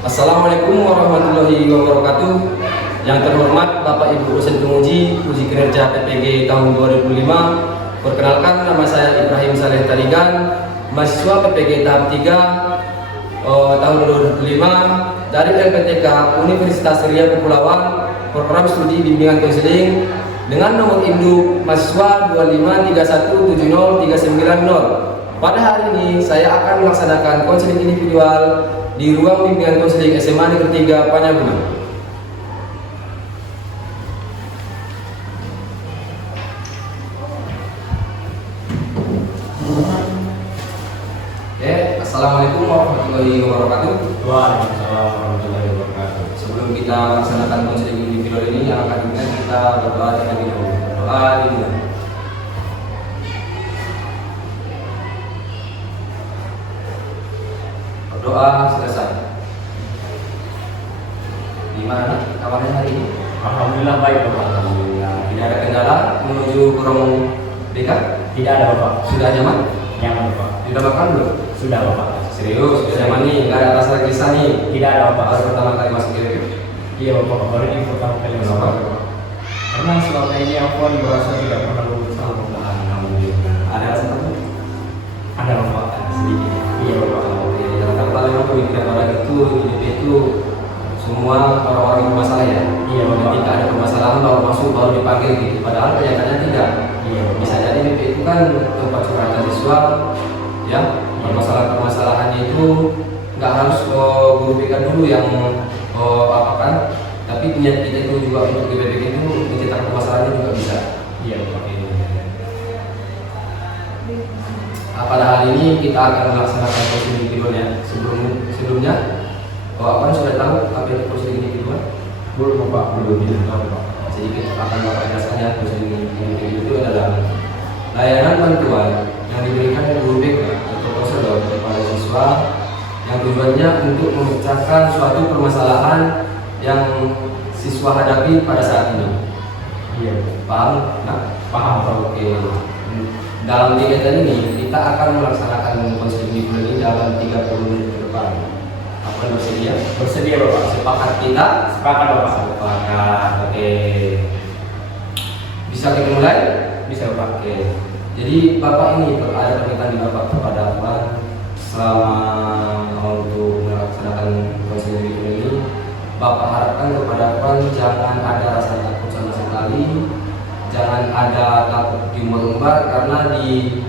Assalamualaikum warahmatullahi wabarakatuh. Yang terhormat Bapak Ibu dosen penguji uji kinerja PPG tahun 2005. Perkenalkan, nama saya Ibrahim Saleh Tarigan, mahasiswa PPG tahap 3 tahun 2005 dari LPTK Universitas Riau Kepulauan, program studi bimbingan konseling dengan nomor induk mahasiswa 253170390. Pada hari ini saya akan melaksanakan konseling individual di ruang bimbingan konseling SMA Negeri 3 Panyaguna. Assalamualaikum warahmatullahi wabarakatuh. Waalaikumsalam warahmatullahi wabarakatuh. Sebelum kita melaksanakan konseling individual ini, alangkah baiknya kita berdoa terlebih dahulu. Doa dimulai. Doa selesai. Gimana kabarnya hari ini? Alhamdulillah baik Bapak. Alhamdulillah. Tidak ada kendala menuju ke ruang BK? Tidak ada Bapak. Sudah nyaman? Nyaman Bapak. Sudah makan belum? Sudah Bapak. Serius, sudah nyaman nih? Nggak ada rasa gelisah nih? Tidak ada Bapak. Pas pertama kali masuk ke review? Iya Bapak, baru ini pertama kali masuk. Kenapa? Karena selama ini aku merasa tidak pernah lulus sama Bapak. Alhamdulillah. Ada rasa takut? Ada Bapak. Sedikit. Iya Bapak. Oke, rata-rata memang pemikiran orang itu hidup itu semua orang-orang yang bermasalah ya. Iya Bapak. Ketika ada permasalahan baru masuk, baru dipanggil gitu. Padahal kenyataannya tidak. Iya Bapak. Bisa jadi BP itu kan tempat curhatan siswa, ya. Permasalahan-permasalahannya itu nggak harus guru BK dulu yang apa kan, tapi niat kita itu juga untuk di BPK itu mencetak permasalahannya juga bisa. Iya Bapak. Pada hari ini kita akan melaksanakan konseling individual ya. Sebelumnya, Bapak sudah tahu apa itu konseling individual? Belum Bapak, belum tahu Pak. Sedikit akan Bapak jelaskan ya. Konseling individual itu adalah layanan bantuan yang diberikan oleh guru BK atau konselor kepada siswa yang tujuannya untuk memecahkan suatu permasalahan yang siswa hadapi pada saat ini. Iya. Paham? Nah, Paham Pak. oke. Dalam kegiatan ini kita akan melaksanakan konseling individual ini dalam 30 menit ke depan. Apa bersedia? Bersedia Bapak. Sepakat kita? Sepakat Bapak. Sepakat. Oke. Bisa kita mulai? Bisa Bapak. Oke. Jadi Bapak ini ada permintaan di Bapak kepada Tuhan selama untuk melaksanakan konseling individual ini. Bapak harapkan kepada Tuhan jangan ada rasa takut sama sekali, jangan ada takut diumbar-umbar, karena di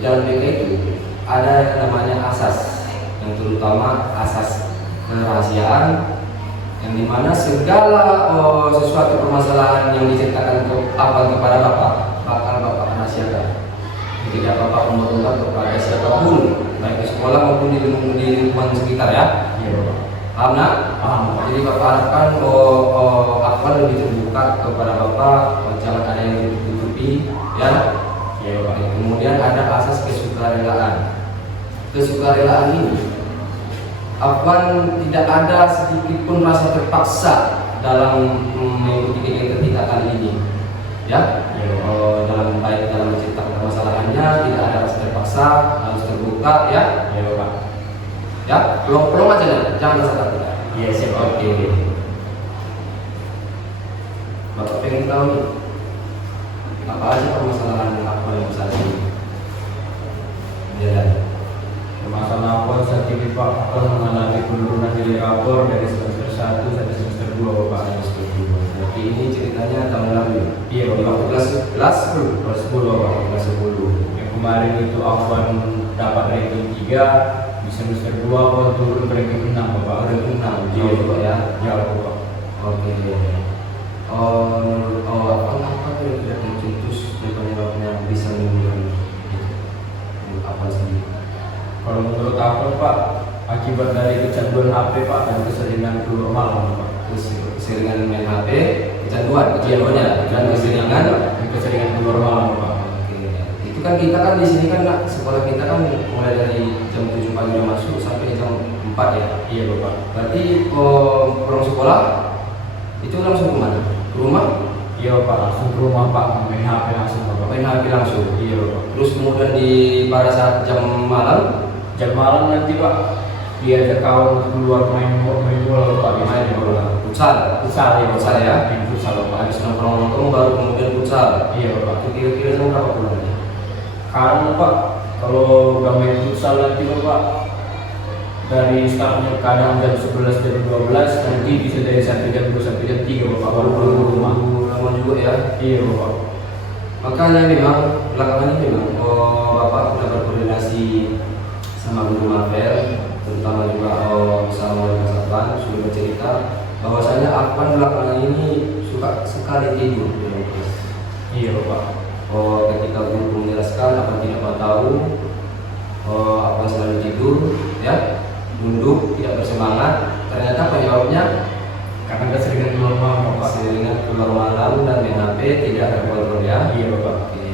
dalam BK itu ada yang namanya asas, yang terutama asas kerahasiaan, yang dimana segala sesuatu permasalahan yang diceritakan kepada Bapak bakal Bapak rahasiakan. Tidak Bapak umbar-umbar kepada siapapun, baik di sekolah maupun di lingkungan sekitar ya. Iya Bapak. Paham nak? Paham Bapak. Jadi Bapak harapkan akan lebih terbuka kepada Bapak, jangan ada yang ditutupi ya. Iya Bapak. Kemudian ada asas kesukarelaan. Kesukarelaan ini Afwan tidak ada sedikit pun rasa terpaksa dalam mengikuti kegiatan kita kali ini ya. Dalam menceritakan permasalahannya tidak ada rasa terpaksa, harus terbuka ya. Iya Bapak. Ya, pelong aja ya, jangan rasa takut. Iya siap Bapak. Oke. Bapak pengen tahu nih, apa aja permasalahan apa yang besar ini? Jalan. Permasalahan awal saat ini Pak akan mengalami penurunan nilai rapor dari semester 1 sampai semester 2 Bapak. Jadi ini ceritanya tahun lalu. Iya Bapak. Waktu kelas 10 Bapak. kelas 10. Yang kemarin itu Afwan dapat ranking 3, di semester 2 Afwan turun ke ranking 6 Bapak. Ranking 6. Iya Bapak ya. Ya Bapak. Oke. Apa yang tidak mencetus penyebabnya bisa menurun apa sendiri? Kalau menurut Afwan Pak, akibat dari kecanduan HP Pak dan keseringan keluar malam Pak. Keseringan main HP, kecanduannya dan keseringan keluar malam Pak. Oke. Itu kan kita kan di sini kan sekolah kita kan mulai dari jam 7 pagi udah masuk sampai jam 4 ya. Iya Bapak. Berarti pulang sekolah itu langsung ke mana? Ke rumah? Iya Pak, langsung ke rumah Pak, main HP langsung Bapak. Main HP langsung. Iya Bapak. Terus kemudian pada saat jam malam Jam malam nanti Pak diajak kawan keluar main bola Pak, Main biasanya bola, futsal. futsal ya Pak. Futsal ya? Main futsal Pak. Habis nongkrong-nongkrong baru kemudian futsal. Iya Pak. Itu kira-kira jam berapa pulangnya? Sekarang Pak, kalau udah main futsal nanti Pak, dari startnya kadang jam 11 jam 12, nanti bisa dari 1 jam 2 sampai jam 3 Bapak baru pulang ke rumah. Lama juga ya. Iya Bapak. Makanya memang belakangan ini memang Bapak sudah berkoordinasi sama guru Mabel, terutama juga sama wali kesatuan sudah bercerita bahwasanya Afwan belakangan ini suka sekali tidur di dalam kelas. Iya Bapak. Ketika guru menjelaskan Afwan tidak mau tahu, Afwan selalu tidur, ya, nunduk, tidak bersemangat. Ternyata penyebabnya Karena keseringan keluar malam Bapak. keseringan keluar malam dan main HP tidak terkontrol ya. Iya Bapak. Oke.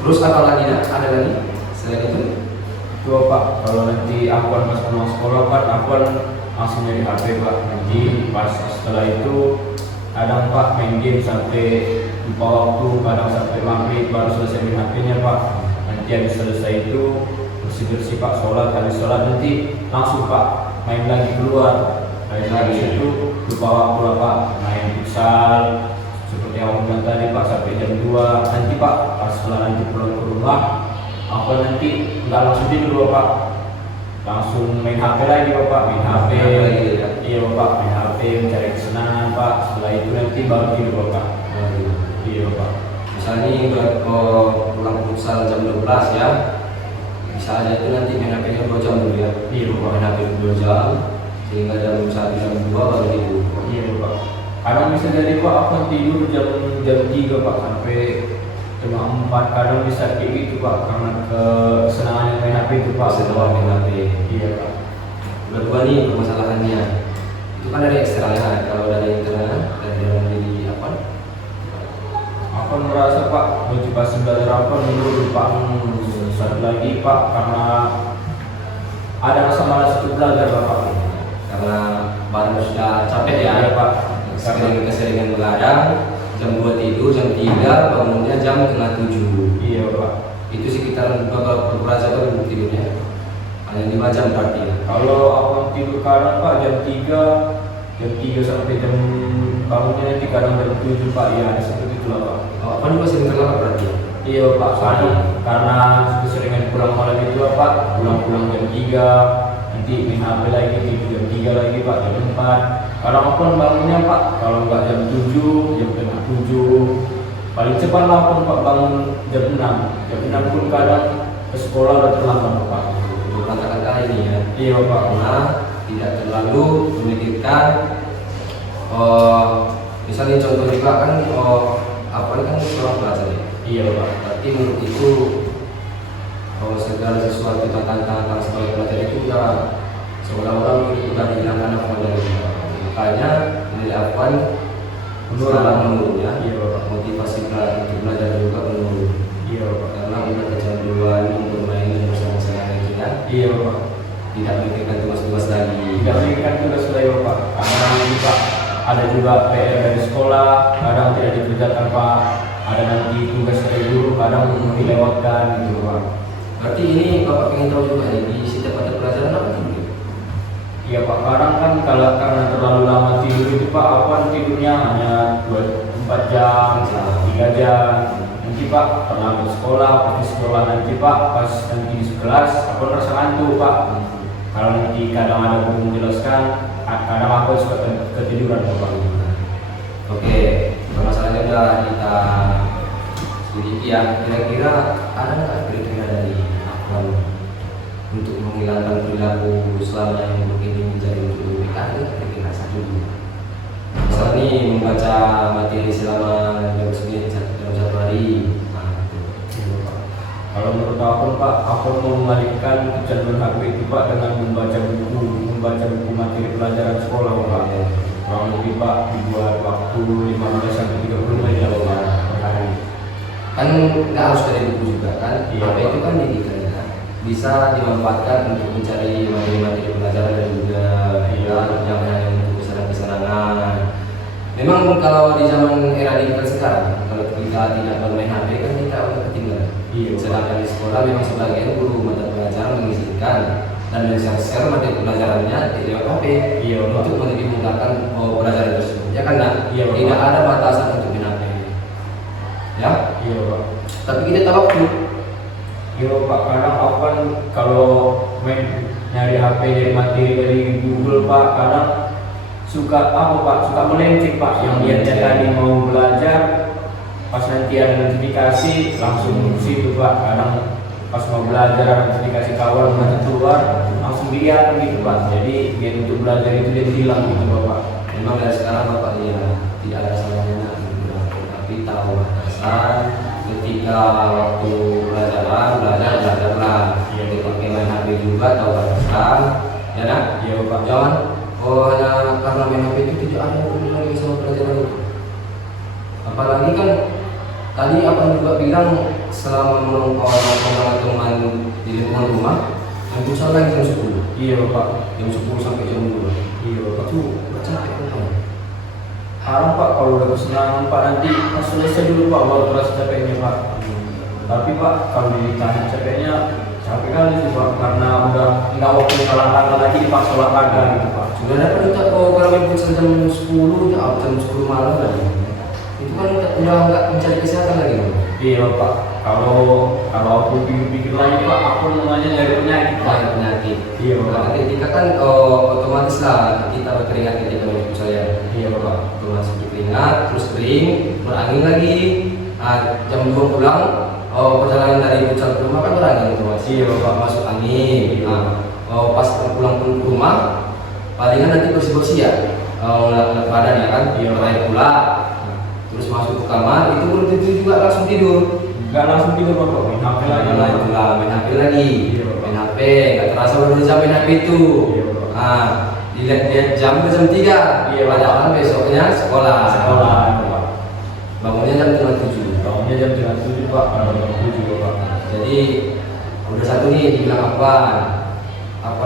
Terus apa lagi nak? Ada lagi selain itu? Itu Pak, kalau nanti Afwan pas pulang sekolah Pak, Afwan langsung nyari HP Pak. Nanti pas setelah itu kadang Pak main game sampai lupa waktu, kadang sampai maghrib baru selesai main HP-nya Pak. Nanti habis selesai itu bersih-bersih Pak, sholat, habis sholat nanti langsung Pak main lagi keluar. Habis itu lupa waktu lah Pak, main futsal seperti yang aku bilang tadi Pak sampai jam 2. Nanti Pak pas setelah nanti pulang ke rumah, apa nanti nggak langsung tidur Pak, langsung main HP lagi Bapak, main HP lagi ya? Iya Bapak, main HP mencari kesenangan Pak. Setelah itu nanti baru tidur Bapak. Iya Bapak. Misalnya pulang futsal jam 12 ya, bisa aja itu nanti main HP-nya 2 jam dulu ya. Iya Bapak. Main HP 2 jam sehingga jam 1 jam 2 baru tidur. Iya Bapak. Kadang bisa jadi Pak aku tidur jam 3 Pak sampai jam 4, kadang bisa kayak gitu Pak karena kesenangan yang main HP itu Pak. Setelah main HP. Iya Pak. Berdua nih permasalahannya. Itu kan dari eksternalnya, kalau dari internalnya dari dalam diri apa? Aku merasa Pak motivasi belajar apa menurut Pak satu lagi Pak karena ada rasa malas untuk belajar Bapak. Karena badan sudah capek ya, Iya Pak. keseringan begadang, jam 2 tidur, jam 3 bangunnya jam setengah 7. Iya Pak. Itu sekitar berapa jam tidurnya? Hanya 5 jam berarti ya. Kalau aku tidur kadang Pak jam 3 sampai jam bangunnya nanti kadang jam 7 Pak, ya ada seperti itu lah Pak. Apa juga sering terlambat berarti? Iya Pak, karena keseringan pulang malam itu Pak, pulang jam 3, nanti main HP lagi, tidur jam 3 lagi Pak, jam 4. Kadang aku bangunnya Pak, kalau nggak jam 7, jam setengah 7. Paling cepat lah aku Pak bangun jam 6. Jam 6 pun kadang ke sekolah udah terlambat Pak. Berantakan kali ini ya. Iya Pak. Karena tidak terlalu memikirkan misalnya contoh juga kan apa kan seorang pelajar ya. Iya Pak. Berarti menurut itu segala sesuatu tentang sebagai pelajar itu udah seolah-olah udah dihilangkan apa dari kita. Makanya nilai Afwan menurun ya. Iya Pak. Motivasi untuk belajar juga menurun. Iya Pak. Karena udah kecanduan untuk main dan bersama-sama itu ya. Iya Pak. Tidak memikirkan tugas-tugas lagi. Tidak berikan tugas lagi Pak. Karena nanti Pak ada juga PR dari sekolah, kadang tidak dikerjakan Pak. Ada nanti tugas dari guru, kadang dilewatkan gitu Pak. Berarti ini Bapak pengen tahu juga nih, di setiap mata pelajaran apa tidur? Iya Pak, kadang kan kalau karena terlalu lama tidur itu Pak, apa tidurnya hanya 4 jam, 3 jam. Nanti Pak pernah ke sekolah, pergi sekolah nanti Pak, pas nanti di kelas, aku merasa ngantuk Pak. Kalau nanti kadang ada guru menjelaskan, kadang aku suka ketiduran Pak. Oke, permasalahannya udah kita sedikit ya. Kira-kira ada nggak kriteria dari Afwan untuk menghilangkan perilaku selama yang begini menjadi untuk lebih ada kira-kira satu dulu. Misalnya nih membaca materi selama jam 9 dalam 1 hari. Nah, itu. Kalau menurut aku Pak, aku mau mengalihkan kecanduan HP itu Pak dengan membaca buku materi pelajaran sekolah Pak. Kurang lebih Pak dibuat waktu 15 sampai 30 menit ya Pak per hari. Kan nggak harus dari buku juga kan? Iya. HP itu kan digital ya. Bisa dimanfaatkan untuk mencari materi-materi pelajaran dan juga jangan hanya untuk kesenangan-kesenangan. Memang kalau di zaman era digital sekarang, kalau kita tidak bermain HP kan kita udah ketinggalan. Iya. Sedangkan di sekolah memang sebagian guru mata pelajaran pelajaran mengizinkan dan share materi pelajarannya lewat HP. Iya Pak. Untuk dimudahkan pelajaran tersebut. Ya kan nak? Iya, Pak. Tidak ada batasan untuk main HP. Ya. Iya Pak. Tapi kita tahu waktu. Iya Pak, kadang aku kan kalau main nyari HP dari materi dari Google Pak, kadang suka apa Pak, suka melenceng Pak, yang biasanya tadi mau belajar pas nanti ada notifikasi langsung situ Pak. Kadang pas mau belajar notifikasi kawan nanti keluar langsung dilihat gitu Pak. Jadi biar untuk belajar itu jadi hilang gitu Pak. Memang dari sekarang Bapak ya tidak ada salahnya gitu, tapi tahu batasan. Ketika waktu belajarlah. Iya, Ketika main HP juga tahu batasan. Ya nak? Iya Pak. Jangan hanya karena main HP itu tidak ada hubungan lagi sama pelajaran itu. Apalagi kan tadi apa juga bilang selama menonton teman di lingkungan rumah, main futsal lagi jam 10. Iya Pak. Jam 10 sampai jam 2. Iya Pak. Itu capek kan? Harap Pak kalau udah kesenangan Pak nanti pas selesai dulu Pak baru terasa capeknya Pak. Tapi Pak kalau ditanya capeknya capek kali sih Pak, karena udah nggak waktu olahraga lagi dipaksa olahraga gitu Pak. Sudah ada kita kalau main futsal jam 10 jam 10 malam lagi. Itu kan udah nggak mencari kesehatan lagi. Iya Pak. Kalau aku pikir-pikir lagi Pak, aku namanya nyari penyakit Pak. Penyakit. Iya Pak. Nah, ketika kan otomatis lah kita berkeringat ketika main futsal ya. Iya Pak. Otomatis berkeringat, terus kering, berangin lagi. Jam 2 pulang, perjalanan dari futsal ke rumah kan berangin otomatis. Iya Pak. Masuk angin. Pas pulang ke rumah, palingan nanti bersih-bersih ya. Lap badan ya kan, air pula. Terus masuk ke kamar, itu belum tentu juga langsung tidur. Nggak langsung tidur Pak, main HP lagi. Main HP lagi. Iya, Pak. Main HP, nggak terasa udah jam main HP itu. Iya, Pak. Dilihat jam ke jam 3. Iya, Pak. Padahal besoknya sekolah. Pak. Bangunnya jam 7. Bangunnya jam 7 Pak, kalau jam 7 Pak. Jadi udah satu nih dibilang apa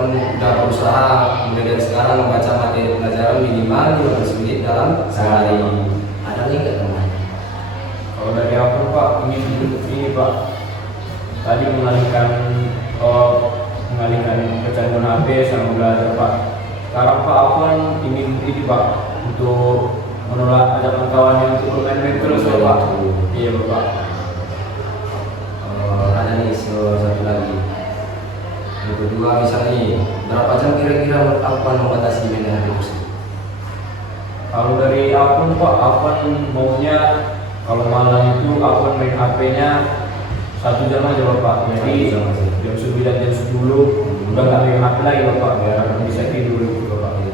udah berusaha mulai dari sekarang membaca materi pelajaran minimal 15 menit dalam sehari. Ada nih nggak teman? Kalau dari aku Pak, ini Pak, tadi mengalihkan kecanduan HP sama belajar Pak. Sekarang Pak, aku kan ingin ini Pak, untuk menolak ajakan kawannya untuk bermain terus ya Pak. Iya Pak. Ada nih satu lagi. Yang kedua misalnya berapa jam kira-kira apa membatasi main HP tersebut? Kalau dari akun Pak, akun maunya kalau malam itu akun main HP-nya 1 jam aja Bapak. Jadi jam 9 jam 10 udah nggak main HP lagi Bapak, biar aku bisa tidur gitu Bapak.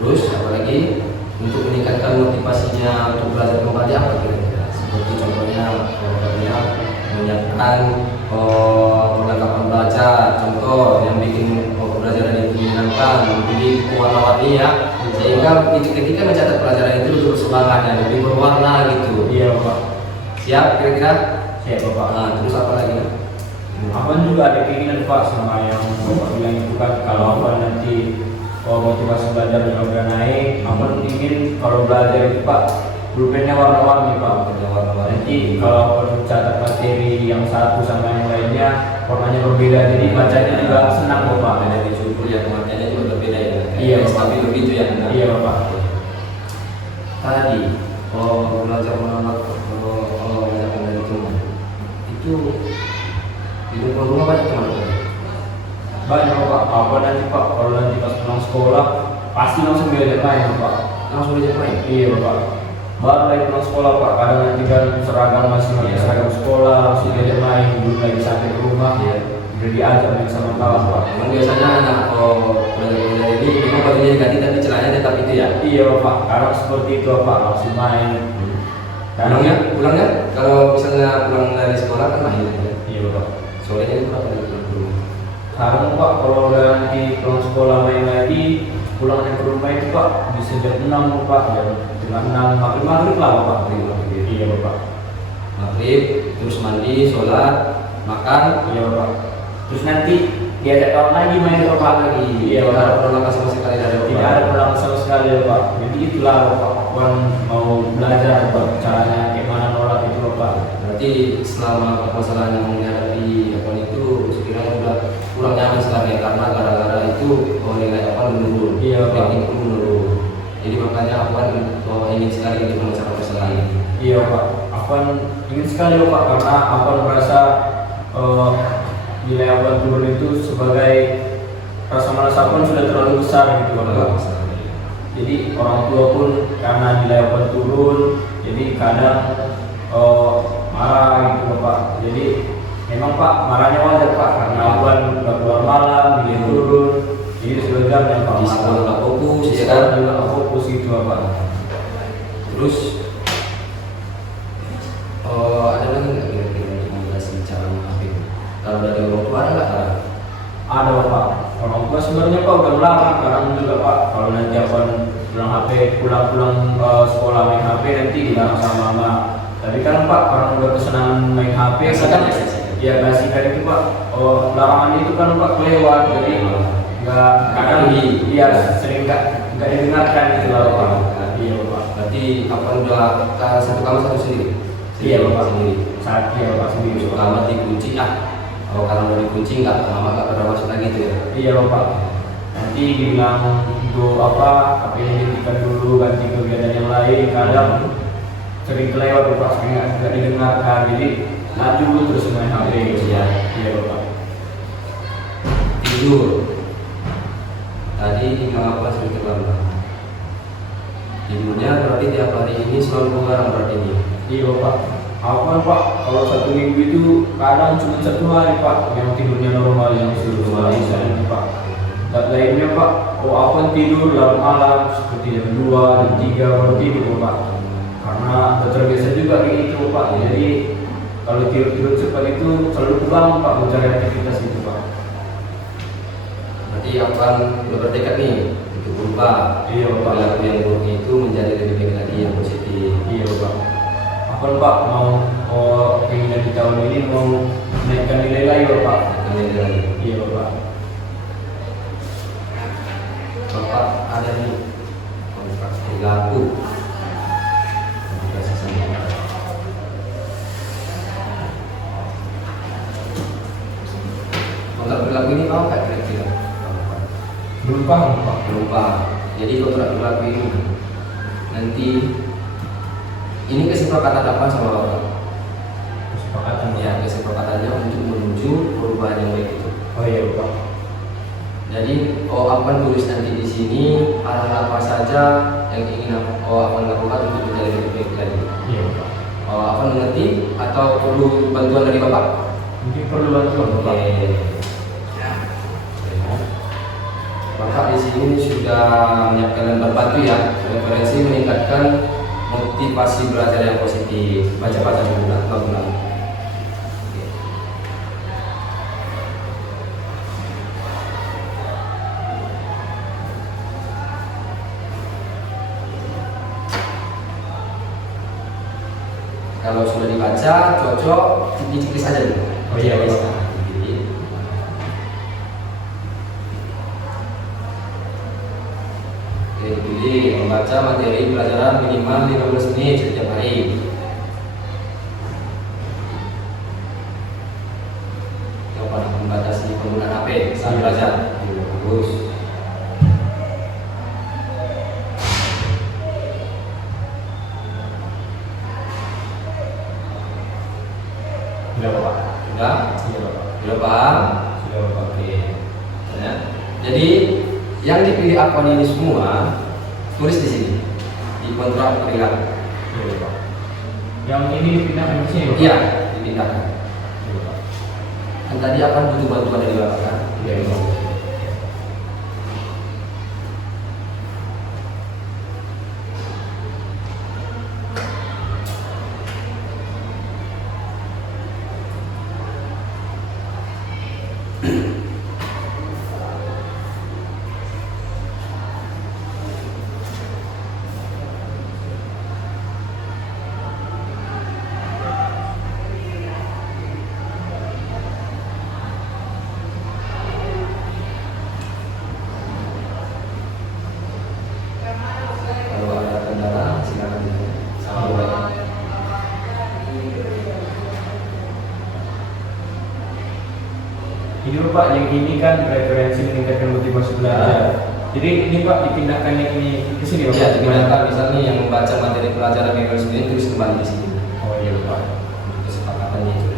Terus apalagi untuk meningkatkan motivasinya untuk belajar kembali apa kira-kira? Seperti contohnya menyiapkan perlengkapan belajar, contoh yang bikin pembelajaran itu menyenangkan, lebih warna-warni ya, sehingga ketika mencatat pelajaran itu lebih bersemangat dan lebih berwarna gitu. Iya Bapak. Siap kira-kira? Siap Bapak. Nah, terus apa lagi? Abang juga ada keinginan Pak sama yang Bapak bilang itu kan, kalau Abang nanti motivasi belajar juga naik, Abang ingin kalau belajar itu Pak pulpennya warna-warni Pak. Nanti kalau mencatat materi yang satu sama yang lainnya warnanya berbeda, jadi bacanya juga senang Bapak. Ada di suku ya, kematiannya juga berbeda ya. Iya, tapi begitu ya. Iya Bapak. Tadi belajar menolak belajar dari teman itu di lingkungan rumah banyak teman. Banyak Pak. Apa nanti Pak kalau nanti pas pulang sekolah pasti langsung diajak main Pak. Langsung diajak main. Iya Bapak. Baru lagi pulang sekolah Pak, kadang nanti kan seragam masih pakai seragam sekolah, langsung diajak main, belum lagi sampai ke rumah, udah diajak main sama kawan Pak. Emang biasanya anak belajar ini memang bajunya diganti tapi celananya tetap itu ya. Iya Bapak, kadang seperti itu Pak, langsung main. Pulangnya kalau misalnya pulang dari sekolah kan main ya. Iya Bapak. Sorenya itu berapa jam? Sekarang Pak, kalau udah nanti pulang sekolah main lagi, pulangnya ke rumah itu Pak bisa jam 6 Pak, jam 6 maghrib lah Bapak. Iya Bapak. Maghrib, terus mandi, sholat, makan. Iya Bapak. Terus nanti diajak kawan lagi main Bapak lagi. Iya Tidak Bapak. ada perlawanan sama sekali dari Bapak. Tidak ada pulang sama sekali ya Pak. Jadi itulah Bapak Wan mau belajar Bapak, caranya gimana nolak itu Bapak. Berarti selama permasalahan yang menghadapi apa itu kurang nyaman sekarang ya, karena gara-gara itu nilai apa menurun, Iya, Pak. ranking pun menurun. Jadi makanya aku kan ingin sekali untuk mencapai masalah ini. Iya Pak, Afwan ingin sekali loh Pak, karena Afwan merasa nilai Afwan turun itu sebagai rasa malas Afwan sudah terlalu besar gitu Pak. Jadi orang tua pun karena nilai Afwan turun, jadi kadang marah gitu Pak. Jadi memang Pak marahnya wajar Pak, karena Afwan udah keluar malam, nilai turun, jadi sudah yang Pak Di sekolah nggak fokus, di ya sekolah kan? juga nggak fokus gitu Pak. Terus ada lagi nggak kira-kira rekomendasi cara menghafal? Kalau dari orang tua ada nggak cara? Ada Pak, orang tua sebenarnya Pak udah melarang sekarang juga Pak. Kalau nanti Afwan pulang HP, pulang-pulang sekolah main HP nanti dilarang sama mama. Tapi kan Pak, orang udah kesenangan main HP, Kasihkan, kan kasihkan. ya kasihkan itu Pak. Larangan itu kan Pak kelewat, jadi nggak kadang dia sering nggak didengarkan gitu lah Pak. Iya Pak. Berarti apa udah satu kamar satu sendiri? Iya Pak. Sendiri. Saat iya Pak sendiri Satu Pak. kamar dikunci kalau kamar udah dikunci nggak lama nggak pernah masuk lagi tuh ya? Iya Pak. Nanti dibilang do apa HP nya dihentikan dulu, ganti kegiatan yang lain. Kadang sering kelewat Pak, sering nggak didengarkan. Jadi lanjut terus main HP gitu ya. Iya Pak. Tidur. Tadi mengapa sedikit lambat? Tidurnya berarti tiap hari ini selalu begadang berarti ini. Iya Pak. Apa Pak? Kalau 1 minggu itu kadang cuma 1 hari Pak yang tidurnya normal, yang sudah normalisa itu Pak. Dan lainnya Pak, apa tidur larut malam seperti jam 2 dan 3 baru tidur Pak. Karena udah terbiasa juga kayak gitu Pak. Jadi kalau tidur cepat itu selalu kebangun Pak mencari aktivitas itu Pak. Berarti akan bertekad nih untuk berubah. Iya Pak. Perilaku yang buruk itu menjadi lebih baik lagi yang positif. Iya Pak. Apa Pak mau keinginan di tahun ini mau naikkan nilai lagi Pak? Ini lagi. Iya Pak. Bapak ada nih kontrak perilaku. Komunikasi sama orang. Kontrak perilaku ini paham nggak kira-kira? Belum paham Pak. Belum paham. Jadi kontrak perilaku ini nanti ini kesepakatan apa sama Bapak? Kesepakatan Ya, kesepakatannya untuk menuju perubahan yang baik itu. Oh iya Pak. Jadi, akan tulis nanti di sini hal apa saja yang ingin akan lakukan untuk menjadi lebih baik lagi. Iya Pak. Akan mengerti atau perlu bantuan dari Bapak? Mungkin perlu bantuan Pak. Bapak di sini sudah menyiapkan lembar batu ya, referensi meningkatkan motivasi belajar yang positif. Baca-baca dulu ulang. Kalau sudah dibaca, cocok, ceklis saja dulu. Oh iya, Pak. Jadi, oke, pilih membaca materi pelajaran minimal 15 menit setiap hari. Coba membatasi penggunaan HP saat belajar. Bagus. Sudah Pak. Sudah? Iya Pak. Sudah paham? Sudah Pak. Oke. Ya. Jadi yang dipilih akun ini semua tulis di sini di kontrak perilaku. Iya Pak. Yang ini dipindahkan ke sini Pak? Iya, dipindahkan. Iya Pak. Kan tadi akan butuh bantuan dari Bapak kan? Iya Pak. juga Pak, yang ini kan referensi meningkatkan motivasi belajar. Jadi ini Pak dipindahkan yang ini ke sini Pak. Ya, dipindahkan misalnya yang membaca materi pelajaran minggu ini terus kembali di sini. Oh iya Pak. Kesepakatannya itu.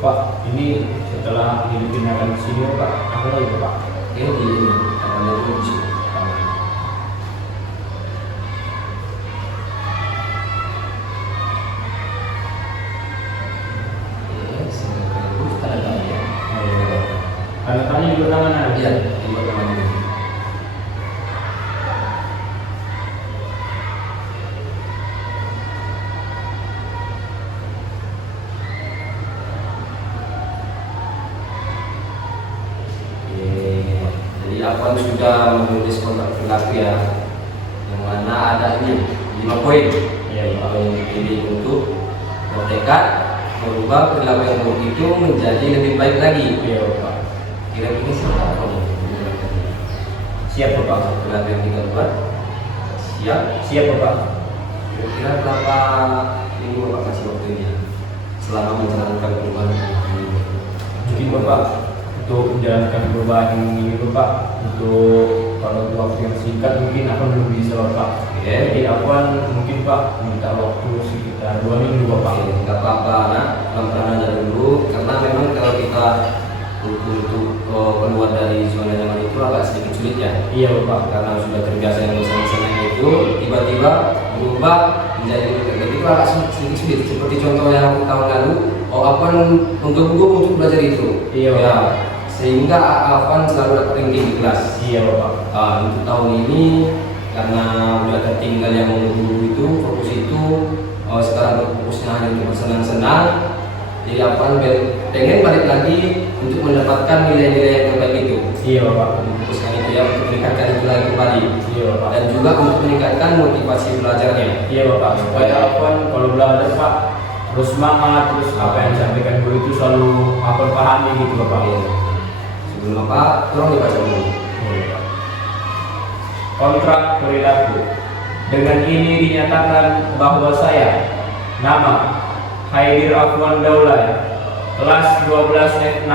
Bapak, ini setelah ini dipindahkan ke sini Pak, apa lagi Pak? Ini di akan ada di sini. Tanda tanya juga tangan Iya, di bawah ini. Jadi Afwan sudah menulis kontrak berlaku ya, yang mana ada ini 5 poin. Iya, Pak. Yang dipilih untuk bertekad merubah perilaku yang buruk itu menjadi lebih baik lagi. Iya Pak. Kira-kira siapa Afwan? Siap Bapak. Perilaku yang kita buat siap. Siap Bapak. Kira-kira berapa ini Bapak kasih waktu ini ya? Selama menjalankan perubahan ini. Mungkin Bapak untuk menjalankan perubahan ini Bapak, untuk kalau waktu yang singkat mungkin akan belum bisa Bapak. Oke. Jadi Afwan mungkin Pak minta waktu sekitar 2 minggu Bapak. Oke, nggak apa-apa nak, pelan-pelan aja dulu. Karena memang kalau kita untuk keluar dari zona nyaman itu agak sedikit sulit ya. Iya Bapak. Karena sudah terbiasa yang bersama-sama itu, tiba-tiba berubah menjadi itu agak sedikit sulit. Seperti contoh yang aku tahun lalu, Afwan untuk untuk belajar itu. Iya, ya. Pak. Sehingga Afwan selalu dapat ranking di kelas. Iya Bapak. Untuk tahun ini karena udah tertinggal yang dulu itu fokus itu, sekarang fokusnya hanya untuk bersenang-senang. Jadi Afwan pengen balik lagi untuk mendapatkan nilai-nilai yang terbaik itu. Iya Bapak. Fokuskan itu ya, untuk meningkatkan itu lagi kembali. Iya Bapak. Dan juga untuk meningkatkan motivasi belajarnya. Iya Bapak. Supaya Afwan kalau belajar Pak terus semangat, terus apa yang disampaikan guru itu selalu Afwan pahami gitu Bapak. Iya. Sebelum apa, tolong dibaca dulu. Kontrak perilaku. Dengan ini dinyatakan bahwa saya, nama Haidir Afwan Daulay, kelas 12 F6,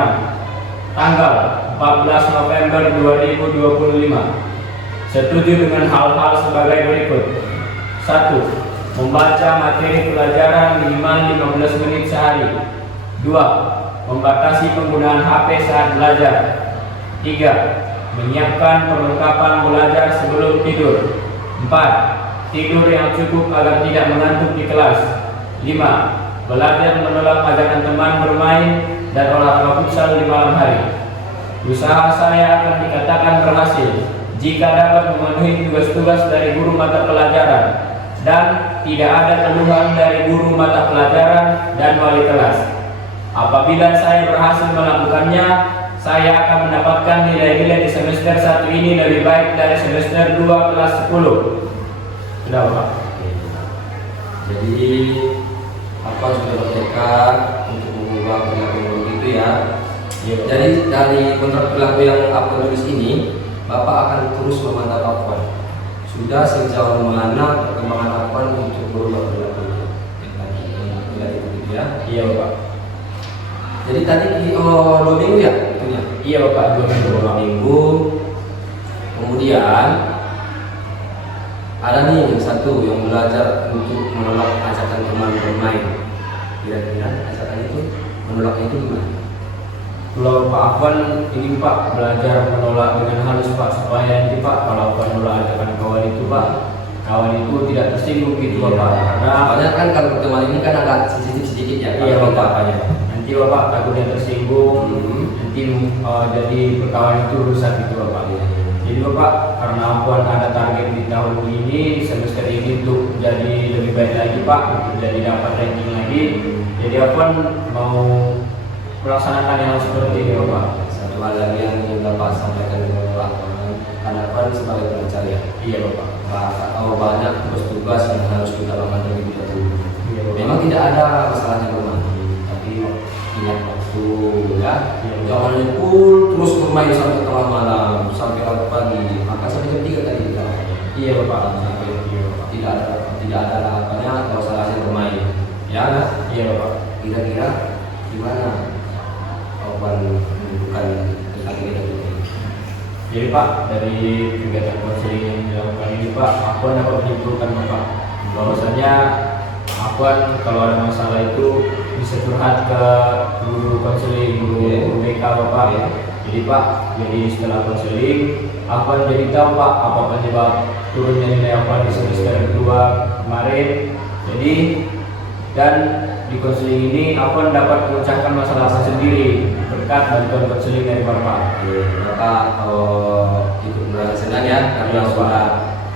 tanggal 14 November 2025, setuju dengan hal-hal sebagai berikut. 1. Membaca materi pelajaran minimal 15 menit sehari. 2. Membatasi penggunaan HP saat belajar. 3. menyiapkan perlengkapan belajar sebelum tidur. 4. Tidur yang cukup agar tidak mengantuk di kelas. 5. Belajar menolak ajakan teman bermain dan olahraga futsal di malam hari. Usaha saya akan dikatakan berhasil jika dapat memenuhi tugas-tugas dari guru mata pelajaran dan tidak ada keluhan dari guru mata pelajaran dan wali kelas. Apabila saya berhasil melakukannya, saya akan mendapatkan nilai-nilai di semester 1 ini lebih baik dari semester 2 kelas 10. Sudah Pak. Jadi apa sudah bertekad untuk mengubah perilaku itu ya. Jadi dari kontrak perilaku yang aku tulis ini, Bapak akan terus memantau Afwan. Sudah sejauh mana perkembangan Afwan untuk berubah perilaku ya? Iya Bapak. Jadi tadi 2 minggu ya itunya? Iya Bapak, 2 minggu. 2 minggu. Kemudian ada nih yang satu yang belajar untuk menolak ajakan teman bermain. Kira-kira ajakan itu menolaknya itu gimana? Kalau Pak Afwan ini Pak belajar menolak dengan halus Pak, supaya nanti Pak kalau Afwan menolak ajakan kawan itu Pak, kawan itu tidak tersinggung gitu Bapak. Karena soalnya kan kalau pertemuan ini kan agak sensitif sedikit ya. iya kalau Bapak. apanya. Nanti Bapak takutnya tersinggung, nanti jadi perkawan itu rusak gitu Bapak. Jadi Bapak, karena Afwan ada target di tahun ini, semester ini untuk jadi lebih baik lagi Pak, untuk jadi dapat ranking lagi. Jadi Afwan mau melaksanakan yang seperti ini Bapak. Satu hal lagi yang ingin Bapak sampaikan ke Bapak, karena Afwan sebagai pengajar ya. Iya Bapak. Bapak tahu banyak tugas-tugas yang harus kita lakukan terlebih dahulu. Iya Bapak. Memang tidak ada masalahnya bermain, tapi ingat waktu ya. Jangan full terus bermain sampai tengah malam, sampai larut pagi, maka sampai jam 3 tadi kita. Iya Bapak. Sampai tidak ada apanya masalahnya bermain. Ya, nah? Iya Bapak. Kira-kira gimana menunjukkan tentang ini? Jadi Pak, dari kegiatan konseling yang dilakukan ini Pak, Afwan dapat menyimpulkan Bapak bahwasanya Afwan kalau ada masalah itu bisa curhat ke guru konseling, guru BK Bapak. Jadi Pak, jadi setelah konseling Afwan jadi tahu Pak apa penyebab turunnya nilai Afwan di semester 2 kemarin. Jadi dan di konseling ini Afwan dapat memecahkan masalah Afwan sendiri berkat bantuan konseling dari Bapak. Bapak ikut merasa senang ya karena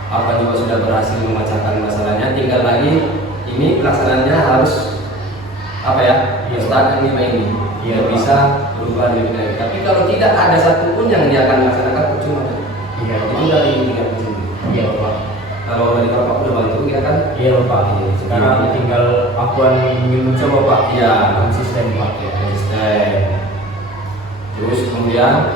apa juga sudah berhasil memecahkan masalahnya. Tinggal lagi ini pelaksanaannya harus apa ya? Start ini dia bisa berubah lebih baik. Tapi kalau tidak ada satupun yang dia akan laksanakan percuma. Iya, itu dari tingkat sendiri. Iya Bapak. Kalau dari Bapak udah bantu ya kan? Iya Bapak. Sekarang tinggal Afwan ingin mencoba Pak. Iya, konsisten Pak. Konsisten. Terus kemudian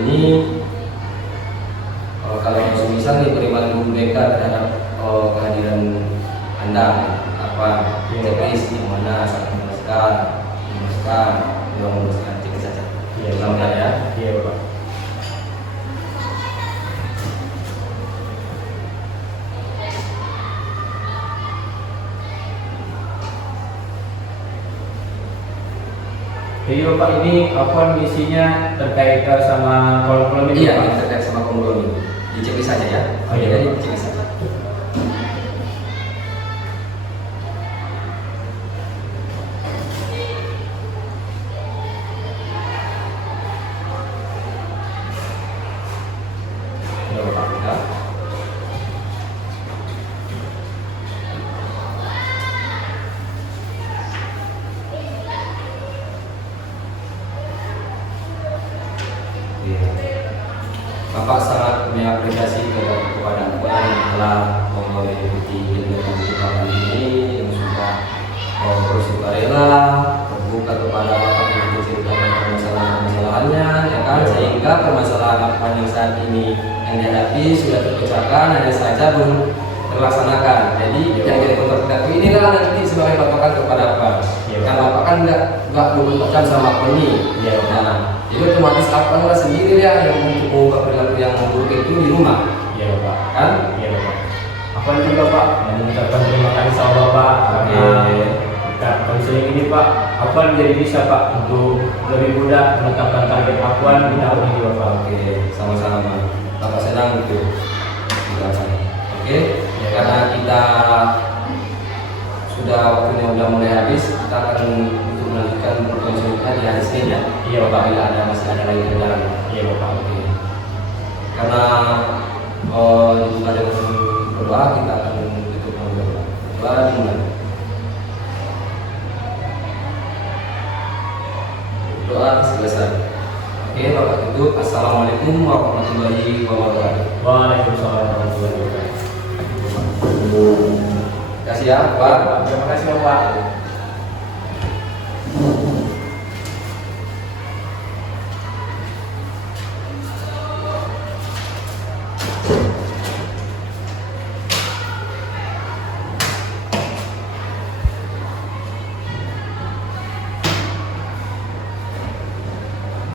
ini kalau misal nih penerimaan guru BK terhadap kehadiran Anda apa checklist yang mana sangat memuaskan cek saja. Iya, selamat ya. Iya Bapak. Jadi Bapak ini Afwan isinya terkait sama kolom-kolom ini? Iya, terkait sama kolom ini. Dicek saja ya. Oh, iya, jadi Pak. cek saja. Iya Bapak. Ya. Bapak sangat mengapresiasi kepada Afwan yang telah mengikuti kegiatan ini, yang sudah bersukarela terbuka kepada Bapak untuk menceritakan permasalahan-permasalahannya, ya kan? Sehingga permasalahan Afwan yang saat ini yang dihadapi sudah terpecahkan, hanya saja belum terlaksanakan. Jadi yang jadi kontrak inilah nanti sebagai patokan kepada Afwan. Karena Bapak kan nggak 24 jam sama Afwan ini. Nah, jadi otomatis Afwan lah sendiri ya yang untuk mengubah perilaku yang buruk itu di rumah. Iya Bapak. Kan? Iya Bapak. Afwan juga Pak mengucapkan terima kasih sama Bapak karena berkat konseling ini Pak, Afwan jadi bisa Pak untuk lebih mudah menetapkan target Afwan di tahun ini Bapak. Oke, sama-sama. Bapak senang itu. Oke, karena kita sudah waktunya sudah mulai habis, kita akan untuk melanjutkan pertemuan kita di hari Senin ya. Iya Bapak. Apabila ada masih ada lagi kendala. Iya Bapak. Oke. Karena jika dengan berdoa kita akan tutup dengan berdoa. Doa dimulai. Doa selesai. Oke, Bapak tutup. Assalamualaikum warahmatullahi wabarakatuh. Waalaikumsalam warahmatullahi wabarakatuh. Terima kasih ya, Pak. Terima kasih Bapak.